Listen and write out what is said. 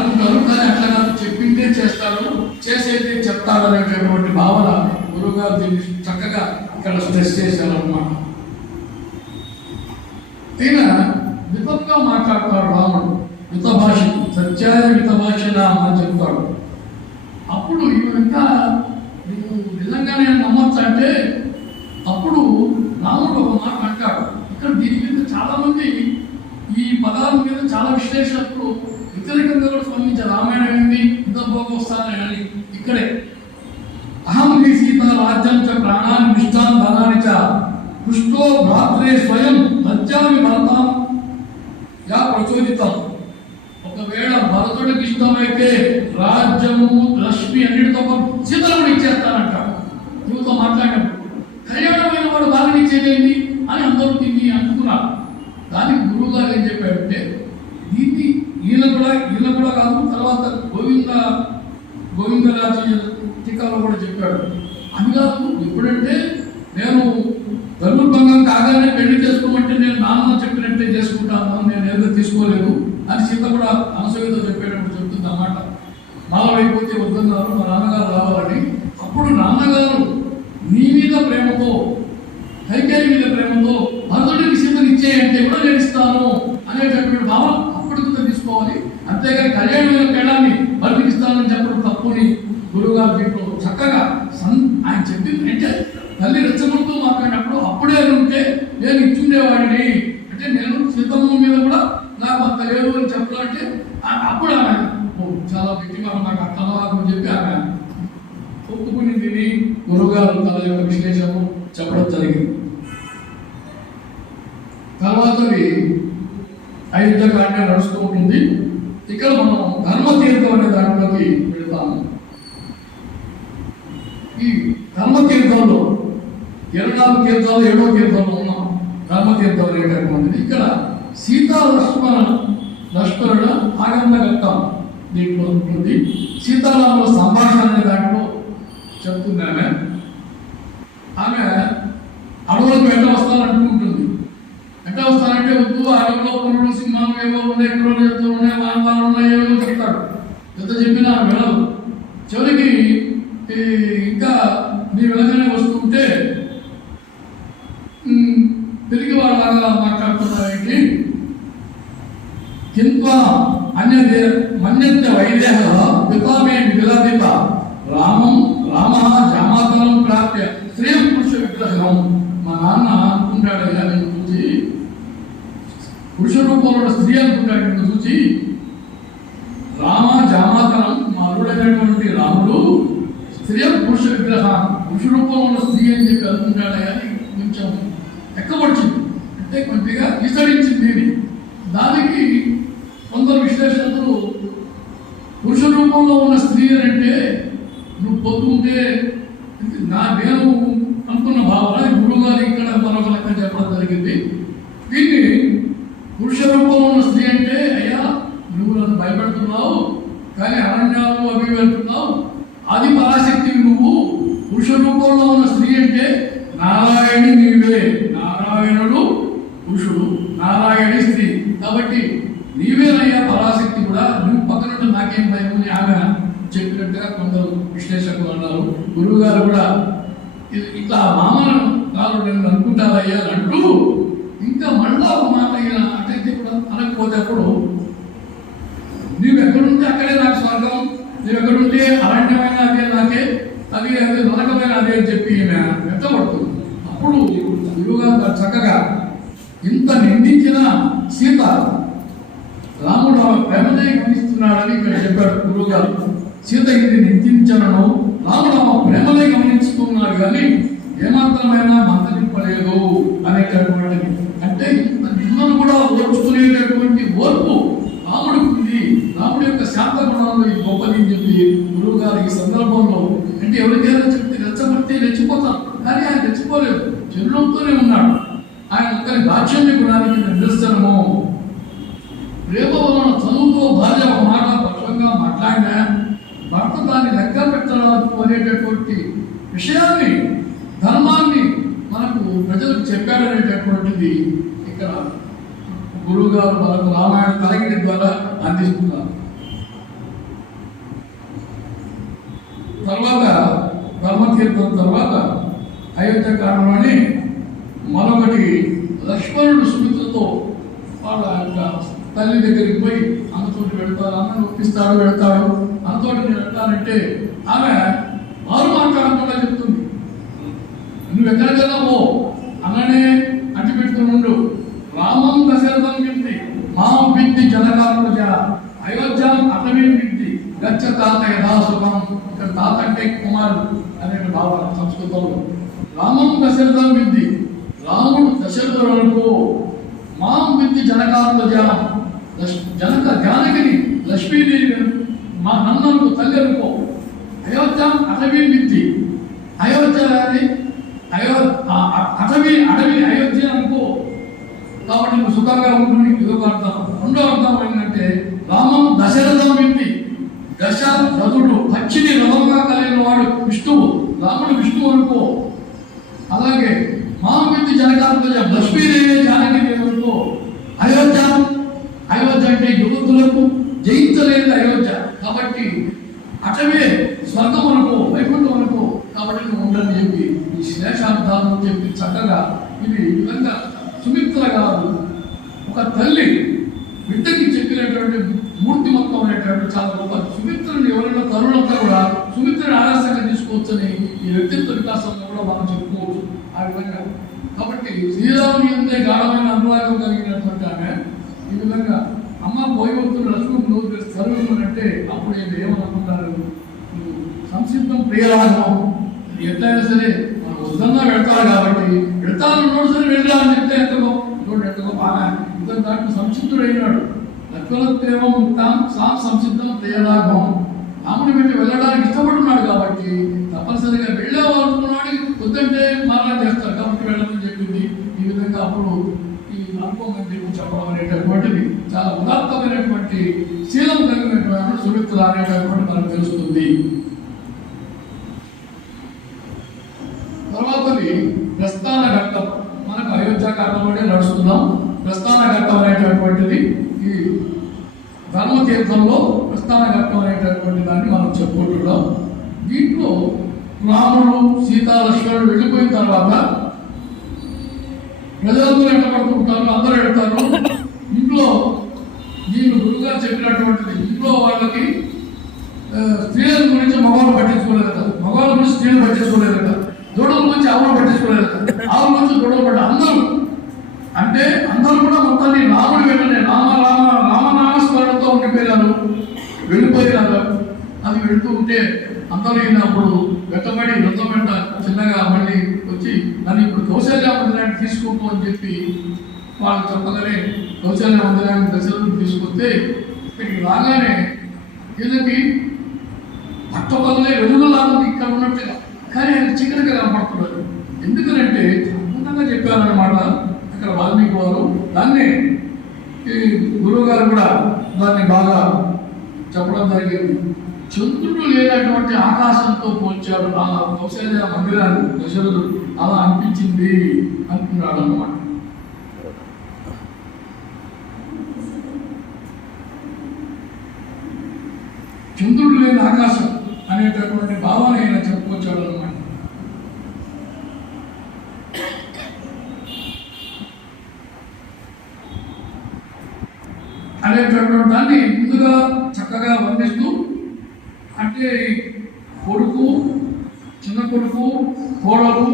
అనుకుంటారు, కానీ అట్లా కాదు, చెప్పిందే చేస్తారు, చేసేది చెప్తారు అనేటటువంటి భావన గురువుగారు దీన్ని చక్కగా ఇక్కడ స్ట్రెస్ చేశారన్నమాట. ఈయన మితంగా మాట్లాడతాడు రాముడు, మితభాష, సత్యాయ మితభాషణ అని చెప్తాడు. అప్పుడు ఇంకా నువ్వు నిజంగా నేను నమ్మొచ్చు అంటే అప్పుడు రాముడు ఒక మాట అంటాడు. ఇక్కడ దీని మీద చాలా మంది ఈ పదాల మీద చాలా విశ్లేషకులు వ్యతిరేకంగా కూడా స్పందించారు. రామాయణం ఏంది యుద్ధభోగొస్తానని ఇక్కడే అహం హి సీత రాజ్యం చ ప్రాణాన్ని నిష్ఠాన్ ధనాన్ని చ పుష్టో భ్రాత్రే స్వయం లజ్జామి భరతాం యా ప్రచోదితం. ఒకవేళ భరతుడికి ఇష్టమైతే రాజ్యము లక్ష్మి అన్నిటితో సీతలు కూడా ఇచ్చేస్తానంట. యువతో మాట్లాడినప్పుడు కళ్యాణమైన వాడు బాగా ఇచ్చేదేంటి అని అందరూ దీన్ని అనుకున్నారు. దానికి గురువు గారు ఏం చెప్పాడంటే దీన్ని ఈయన కూడా కాదు, తర్వాత గోవిందరాజు టీకాలో కూడా చెప్పాడు. అది కాదు, ఎప్పుడంటే నేను ధనుర్భంగం కాగానే పెళ్లి చేసుకోమంటే నేను నాన్న చెప్పినట్టే చేసుకుంటాను, నేను ఏదో తీసుకోలేదు అని సీత కూడా అనసూయతో చెప్పేటప్పుడు చెప్తుంది అన్నమాట. మాల అయిపోతే వద్దన్నారు, మా నాన్నగారు రావాలని. అప్పుడు నాన్నగారు నీ మీద ప్రేమతో, కైకేయి మీద ప్రేమతో భరతుడికి సీతను ఇచ్చేయంటే కూడా నేను ఇస్తాను అనేటటువంటి భావన అప్పటికి తీసుకోవాలి. అంతేగాని కళ్యాణమైన పేడాన్ని భరతుడికి ఇస్తానని చెప్పడం తప్పుని గురువుగారు దీంట్లో చక్కగా ఆయన చెప్పింది. అంటే తల్లి రెచ్చగొడుతూ మాట్లాడినప్పుడు అప్పుడే ఉంటే నేను ఇచ్చుండేవాడిని, అంటే నేను సీతమ్మ మీద కూడా నాకు అంత లేదు అని చెప్పాలంటే అప్పుడు ఆమె చాలా వ్యక్తిగా నాకు అర్థం చెప్పి ఆమె ఒప్పుకుని తిని గురువుగారు తన యొక్క విశ్లేషణ చెప్పడం జరిగింది. తర్వాతది అయుద్ధకాండ నడుస్తూ ఉంటుంది. ఇక్కడ మనం ధర్మతీర్థం అనే దాంట్లోకి వెళ్తాము. ఈ ధర్మతీర్థంలో 24 తీర్థాలు 7వ తీర్థంలో ఉన్నాం. ధర్మతీర్థం అనేటటువంటిది ఇక్కడ సీతా లక్ష్మణుల ఆగమన ఘట్టం దీంట్లో ఉంటుంది. సీతారాముల సంభాషణ అనే దాంట్లో చెప్తుంది. ఆమె అడవులకు వెంట వస్తానంటుకుంటుంది. ఎట్లా వస్తానంటే వద్దు, అడవిలో పురుడు సింహం ఏవో ఉన్నాయి, కుర్రలు చెప్తూ ఉన్నాయి, మానవాళ్ళు ఉన్నాయి, ఏవో చెప్తాడు. ఎంత చెప్పినా ఆమె వెళ్ళదు. చివరికి ఇంకా నీ వెనకనే వస్తుంటే తిరిగి వాళ్ళలాగా మాట్లాడుతున్నారేంటి, కింత్వా అన్యదే మన్యంత వైదేహ పితామే విలదిత రామ జామాతరం ప్రాప్య స్త్రీ పురుష విగ్రహం. మా నాన్న అనుకుంటాడు అయ్యా నేను చూసి, పురుష రూపంలో స్త్రీ అనుకుంటాడు నిన్ను చూసి, రామ జామాతరం మా అల్లుడైనటువంటి రాముడు స్త్రీ పురుష విగ్రహం పురుష రూపంలో ఉన్న స్త్రీ అని చెప్పి అనుకుంటాడయ్యా కొంచెం ఎక్కబొచ్చింది, అంటే కొద్దిగా విసరించింది. దానికి కొందరు విశ్లేషకులు పురుష రూపంలో ఉన్న స్త్రీ అంటే నువ్వు పొద్దుంటే నేను అనుకున్న భావన గురువుగారు ఇక్కడ మరొక లెక్క చెప్పడం జరిగింది. దీన్ని పురుష రూపంలో ఉన్న స్త్రీ అంటే అయ్యా నువ్వు నన్ను భయపెడుతున్నావు, కానీ అరణ్యాలు అవి వెళ్తున్నావు, అది పరాశక్తి. నువ్వు పురుష రూపంలో ఉన్న స్త్రీ అంటే నారాయణి నీవే, నారాయణుడు పురుషుడు, నారాయణి స్త్రీ, కాబట్టి నీవేనయ్యా పరాశక్తి కూడా, నువ్వు పక్కన నాకేం భయం అని ఆమె చెప్పినట్టుగా కొందరు విశ్లేషకులు అన్నారు. గురువు గారు కూడా ఇట్లా మామను కాదు నేను అనుకుంటారయ్యా అంటూ ఇంకా మళ్ళా ఒక మాట అటైతే కూడా అనకపోతే అప్పుడు నీవు ఎక్కడుంటే అక్కడే నాకు స్వర్గం, నువ్వు ఎక్కడుంటే అరణ్యమైన అదే నాకే, అది అదే నరకమైన అదే అని చెప్పి వెంటబడుతుంది. అప్పుడు గురువుగారు చక్కగా ఇంత నిందించిన సీత రాముడు ఆమె ప్రేమనే గమనిస్తున్నాడని ఇక్కడ చెప్పాడు గురువుగారు. సీత ఇది నిందించను, రాముడు ఆమె ప్రేమనే గమనించుకున్నాడు కానీ ఏమాత్రమైనా మందలింపలేదు అనేటటువంటిది. అంటే ఇంత నిందను కూడా ఓర్చుకునేటటువంటి ఓర్పు రాముడికి ఉంది. రాముడి యొక్క శాంత గుణంలో ఈ గొప్పది అని చెప్పి గురువు గారు ఈ సందర్భంలో, అంటే ఎవరికైనా చెప్తే రెచ్చబడితే రెచ్చిపోతారు, కానీ ఆయన రెచ్చిపోలేదు, చిరునవ్వుతూనే ఉన్నాడు. ఆయన ఒక్కరి దాక్షిణ్య గుణానికి నిదర్శనము. ప్రేమ వలన చదువుతో భార్య ఒక మాట పక్షంగా మాట్లాడినా భర్త దాన్ని లెక్క పెట్టడానికి అనేటటువంటి విషయాన్ని, ధర్మాన్ని మనకు ప్రజలకు చెప్పాడనేటటువంటిది ఇక్కడ గురువు గారు మనకు రామాయణ తరగతి ద్వారా అందిస్తున్నారు. తర్వాత అయోధ్యకాండలోని మరొకటి లక్ష్మణుడు సుమిత్రతో వాళ్ళ యొక్క తల్లి దగ్గరికి పోయి అన్నతోటి వెళ్తాడు, అన్నను ఒప్పిస్తాడు, వెళ్తాడు. అన్నతోటి నేను వెళ్తానంటే ఆమె వారు మాట్లాడకుండా చెప్తుంది, నువ్వు ఎక్కడికైనా పో, అన్ననే అంటి పెట్టుకుని ఉండు. రామం దశరథం వింది మాం వింది జనకారుజ అయోధ్య అటవీ వింది గచ్చ తాత యథాసుఖం. ఇక్కడ తాత అంటే కుమారుడు అనే భావన సంస్కృతంలో. రామం దశరథం వింది, రాముడు దశరథులకు. మాం వింది జనకారుజ జనక జానకిని లక్ష్మీదేవి మా నన్నకు తల్లి అనుకో. అయోధ్య అటవీ వింది, అయోధ్య అటవీ అయోధ్య అనుకో. కాబట్టి నువ్వు సుఖంగా ఉంటుంది. ఇదొక అర్థం. రెండో అర్థం ఏంటంటే రామం దశరథం వింది, దశరథుడు పక్షిని రథంగా కలిగిన వాడు విష్ణువు, రాముడు విష్ణువు అనుకో. అలాగే మాం వింది జనకాత్మజ లక్ష్మీదేవి జానకిదేవి అనుకో. అయోధ్య అంటే యువతులకు జయించలేదు అయోధ్య. కాబట్టి అటవే స్వర్గం అనుకో, వైకుంఠం అనుకో. కాబట్టి నువ్వు ఉండని చెప్పి ఈ శ్లేషార్థాలను చెప్పి చక్కగా ఇది ఈ విధంగా సుమిత్ర గారు ఒక తల్లి బిడ్డకి చెప్పినటువంటి మూర్తిమత్వమైనటువంటి చాలా గొప్ప. సుమిత్రని ఎవరైనా తరుణంతా కూడా సుమిత్రని ఆదర్శంగా తీసుకోవచ్చని ఈ వ్యక్తిత్వ వికాసంలో కూడా మనం చెప్పుకోవచ్చు ఆ విధంగా. కాబట్టి శ్రీరాముని అంతే గాఢమైన అనురాగం కలిగినటువంటి ఆమె ఈ విధంగా అమ్మ పోయి వస్తున్న లక్ష్మణుడు చదువుకున్నట్టే అప్పుడు ఏమనుకుంటారు, సంసిద్ధం ప్రియరాగం ఎట్లయినా సరే మనం వద్దన్నా వెళ్తారు కాబట్టి వెళ్తాను సరే వెళ్ళా అని చెప్తే ఎంతగో బాగా ఇంత దాంట్లో సంసిద్ధుడు అయినాడు. లక్ష్మణోత్తేమం ఉంటాం సాం సంసిద్ధం ప్రియరాగం. రాముని పెట్టి వెళ్ళడానికి ఇష్టపడుతున్నాడు కాబట్టి తప్పనిసరిగా వెళ్ళేవాడుకున్నాడు. వద్దంటే మరలా చేస్తారు కాబట్టి వెళ్ళమని చెప్పింది. ఈ విధంగా అప్పుడు ఈ అనుభవం చెప్పడం అనేటటువంటిది చాలా ఉదాత్తమైనటువంటి శీలం కలిగినటువంటి సుమిత్ర అనేటటువంటి మనకు తెలుస్తుంది. తర్వాతది ప్రస్థాన ఘట్టం. మనకు అయోధ్యాకాండలోనే నడుస్తున్నాం. ప్రస్థాన ఘట్టం అనేటటువంటిది ఈ ధర్మతీర్థంలో ప్రస్థాన ఘట్టం అనేటటువంటి దాన్ని మనం చెప్పుకుంటున్నాం. దీంట్లో రాముడు సీతా లక్ష్మణుడు వెళ్ళిపోయిన తర్వాత ప్రజలందరూ ఎంటపడుతుంటారు, అందరూ వెళ్తారు. ఇంట్లో దీని గురువుగా చెప్పినటువంటిది ఇంట్లో వాళ్ళకి స్త్రీల గురించి మగవాళ్ళు పట్టించుకోలేదు కదా, మగవాళ్ళ గురించి స్త్రీలు పట్టించుకోలేదు కదా, దూడల గురించి ఆవులు పట్టించుకోలేదు కదా, ఆవుల గురించి దూడలు పడ్డ అందరూ అంటే అందరూ కూడా మొత్తాన్ని రాముడు వెంటనే రామనామస్మరణతో ఉండిపోయినారు, వెళ్ళిపోయినారు. అది వెళుతూ ఉంటే అందరూ అయినప్పుడు వెంటబడి వృద్ధం వెంట చిన్నగా మళ్ళీ వచ్చి నన్ను ఇప్పుడు కౌశల్య మందిరాన్ని తీసుకోకు అని చెప్పి వాళ్ళు చెప్పగానే కౌశల్య మందిరాన్ని దశరథుడు తీసుకొస్తే ఇక్కడికి రాగానే వీళ్ళకి పట్టపగలే వెలుగులాగా ఇక్కడ ఉన్నట్టుగా, కానీ ఆయన చీకటిగా కనపడుతున్నారు. ఎందుకనంటే అద్భుతంగా చెప్పారన్నమాట అక్కడ వాల్మీకి వారు. దాన్ని ఈ గురువు గారు కూడా దాన్ని బాగా చెప్పడం జరిగింది. చంద్రుడు లేనటువంటి ఆకాశంతో పోల్చాడు ఆ కౌశల్య మందిరాన్ని దశరథుడు. అలా అనిపించింది అంటున్నాడు అన్నమాట. చంద్రుడు లేని ఆకాశం అనేటటువంటి భావాన్ని ఆయన చెప్పుకొచ్చాడు అన్నమాట. అనేటటువంటి దాన్ని ముందుగా చక్కగా వర్ణిస్తూ అంటే కొడుకు, చిన్న కొడుకు, కోడలు